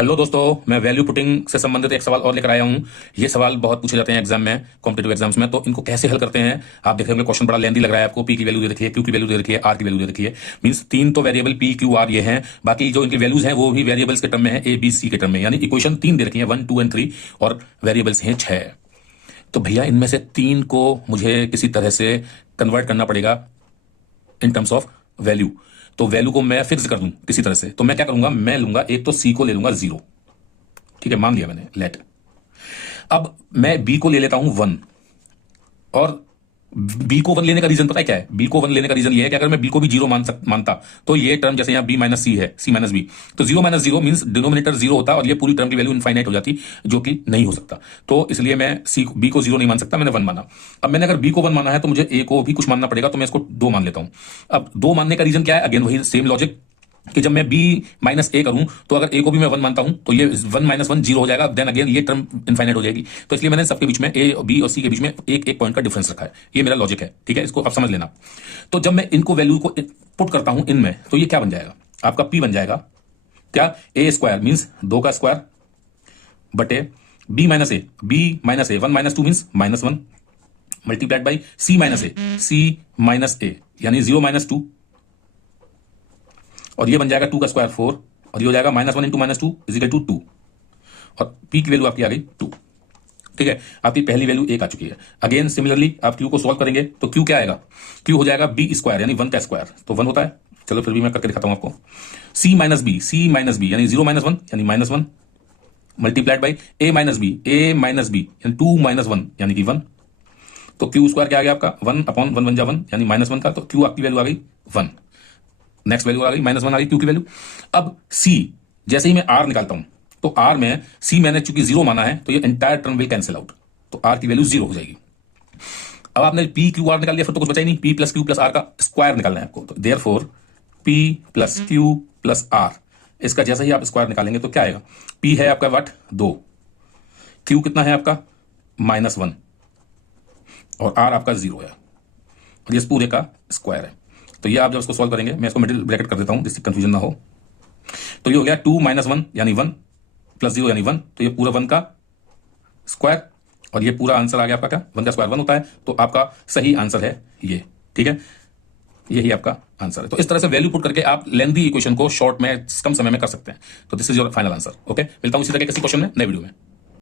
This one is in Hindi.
हेलो दोस्तों, मैं वैल्यू पुटिंग से संबंधित एक सवाल और लेकर आया हूं। ये सवाल बहुत पूछे जाते हैं एग्जाम में, कॉम्पिटेटिव एग्जाम्स में। तो इनको कैसे हल करते हैं आप देखेंगे। क्वेश्चन बड़ा लेंदी लग रहा है आपको। पी की वैल्यू दे रखी है, क्यू की वैल्यू दे रखी है, आर की वैल्यू दे रखी है। मींस तीन तो वेरिएबल पी क्यू आर ये हैं, बाकी जो इनकी वैल्यूज हैं वो भी वेरिएबल्स के टर्म में है, ए बी सी के टर्म में। यानी इक्वेशन तीन दे रखी है, 1 2 एंड 3, और वेरिएबल्स हैं 6। तो भैया इनमें से तीन को मुझे किसी तरह से कन्वर्ट करना पड़ेगा इन टर्म्स ऑफ वैल्यू। तो वैल्यू को मैं फिक्स कर दूं किसी तरह से। तो मैं क्या करूंगा, मैं लूंगा एक तो सी को ले लूंगा 0। ठीक है, मान लिया मैंने, लेट। अब मैं बी को ले लेता हूं 1। और बी को 1 लेने का रीजन पता है क्या है? बी को 1 लेने का रीजन ये है कि अगर मैं बी को भी 0 मानता तो ये टर्म जैसे यहां बी माइनस सी है, सी माइनस बी, तो 0 माइनस 0 मींस डिनोमिनेटर 0 होता और ये पूरी टर्म की वैल्यू इनफाइनाइट हो जाती, जो कि नहीं हो सकता। तो इसलिए मैं बी को 0 नहीं मान सकता, मैंने 1 माना। अब मैंने अगर बी को 1 माना है तो मुझे ए को भी कुछ मानना पड़ेगा, तो मैं इसको 2 मान लेता हूं। अब 2 मानने का रीजन क्या है? अगेन वही सेम लॉजिक कि जब मैं b माइनस ए करूं तो अगर a को भी मैं 1 मानता हूं तो ये 1 माइनस 1 0 हो जाएगा, देन अगेन ये टर्म इनफाइनाइट हो जाएगी। तो इसलिए मैंने सबके बीच में a और b और c के बीच में एक एक पॉइंट का डिफरेंस रखा है। ये मेरा लॉजिक है, ठीक है, इसको आप समझ लेना। तो जब मैं इनको वैल्यू को पुट करता हूं इनमें, तो ये क्या बन जाएगा? आपका p बन जाएगा क्या? ए स्क्वायर मीन्स 2 का स्क्वायर बटे b minus A, 1 minus 2 means -1 multiplied by c minus A यानी 0 माइनस 2, और ये बन जाएगा 2 का स्क्वायर 4, और ये हो जाएगा -1 इंटू -2 इज इक्वल टू 2, और p की वैल्यू आपकी आ गई 2। ठीक है, आपकी पहली वैल्यू 1 आ चुकी है। अगेन सिमिलरली आप q को सॉल्व करेंगे तो q क्या आएगा? q हो जाएगा b स्क्वायर यानी 1 का स्क्वायर, तो 1 होता है। चलो फिर भी मैं करके दिखाता हूं आपको। c माइनस बी यानी 0 माइनस 1 यानी -1 multiplied by a minus B यानी 2 माइनस 1 यानी कि 1। तो q स्क्वायर क्या आ गया आपका? 1 अपॉन 1 1 जा 1 यानी -1 का, तो q आपकी वैल्यू आ गई 1। नेक्स्ट वैल्यू आ गई -1 आ गई क्यू की वैल्यू। अब सी, जैसे ही मैं आर निकालता हूं तो आर में सी मैंने चूंकि 0 माना है तो ये entire term will cancel out, तो आर की वैल्यू 0 हो जाएगी। अब आपने पी क्यू आर निकाल लिया, फिर तो कुछ बचा ही नहीं। P plus Q plus R का स्क्वायर निकालना है आपको, तो therefore P plus Q plus R, इसका जैसे ही आप स्क्वायर निकालेंगे तो क्या आएगा? पी है आपका वट 2, क्यू कितना है आपका? -1, और आर आपका 0 है, और ये पूरे का स्क्वायर है। तो ये आप जब इसको सॉल्व करेंगे, मैं इसको मिडिल ब्रैकेट कर देता हूं जिससे कंफ्यूजन ना हो। तो ये हो गया 2 माइनस 1 यानी 1 प्लस 0 यानी 1, तो ये पूरा 1 का स्क्वायर, और ये पूरा आंसर आ गया आपका क्या? 1 का स्क्वायर 1 होता है, तो आपका सही आंसर है ये। ठीक है, यही आपका आंसर है। तो इस तरह से वैल्यू पुट करके आप लेंथी इक्वेशन को शॉर्ट में कम समय में कर सकते हैं। तो this is your final answer. Okay, मिलता हूं इसी तरह के किसी क्वेश्चन में नए वीडियो में।